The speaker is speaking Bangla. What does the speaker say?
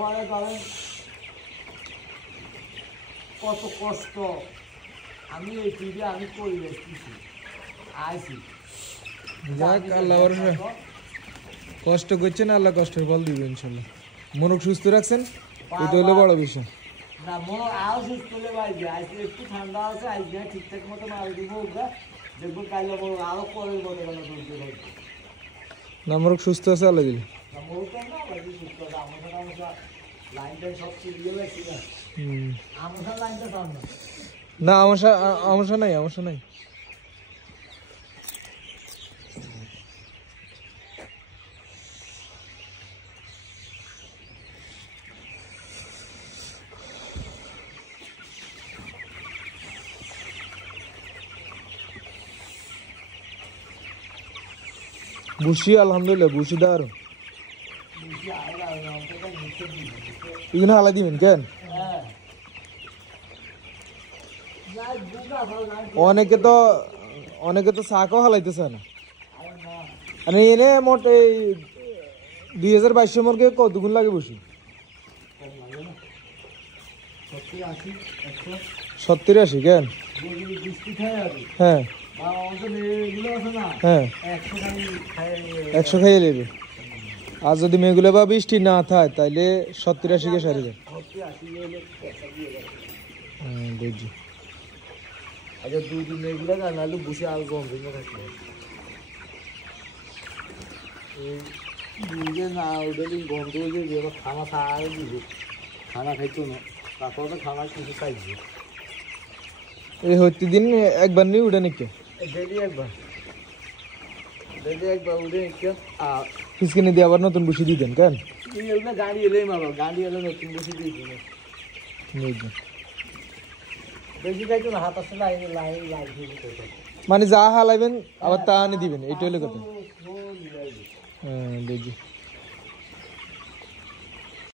পরে ধরেন কত কষ্ট আমি এই টিভি আমি করি কিছু আইসি যাক আল্লাহ ভরসা কষ্ট করছেন আল্লাহ কষ্টের ফল দিবে ইনশাল্লাহ মনক সুস্থ রাখছেন এটা হলো বড় বিষয় না মনে আরো সুস্থ হলে বাইরে আজকে একটু ঠান্ডা আছে আজকে ঠিকঠাক মতো মাল দিব দেখবো কাইলে বড় আরো পরের মতো গেল চলতে থাকবে না মনক সুস্থ আছে আল্লাহ দিলে না মোটা না বাকি সুস্থ আছে আমরা লাইনটা সব চিরিয়ে গেছি না আমার লাইনটা সামনে না আমসা নাই বুসি আলহামদুলিল্লাহ বুসি দারুন এখানে হালা দিবেন কেন অনেকে তো শাকও হালাইতেছে না মানে এনে মোট এই 2022 মর্গে কতগুণ লাগে বসি 70-80 কেন হ্যাঁ হ্যাঁ 100 খাইয়ে নেবে আর যদি মেয়েগুলো বা বৃষ্টি না থাকে তাহলে 70-80 কে সারি যায় হ্যাঁ বুঝছি আচ্ছা 2 দিন এগুলো না নাহলে বসে আর গন্ধ থাকবে এই না ওদের গন্ধ যে খানা খাওয়া দিবে খানা খাইতো না তারপর তো খানা কিছু খাইছে এই হইতে দিন একবার নিয়ে উঠে নিকে ডেলি একবার উঠে নিকে আর কিসকে দিয়ে আবার নতুন বসে দিয়ে দেন কেন এগুলো গাড়ি এলেই মারো গাড়ি এলে নতুন বসে দিয়ে দিন বেশি খাইতো না হাত আসলে মানে যা হালাইবেন আবার তা আনি দিবেন এইটা হলে কথা হ্যাঁ বুঝছি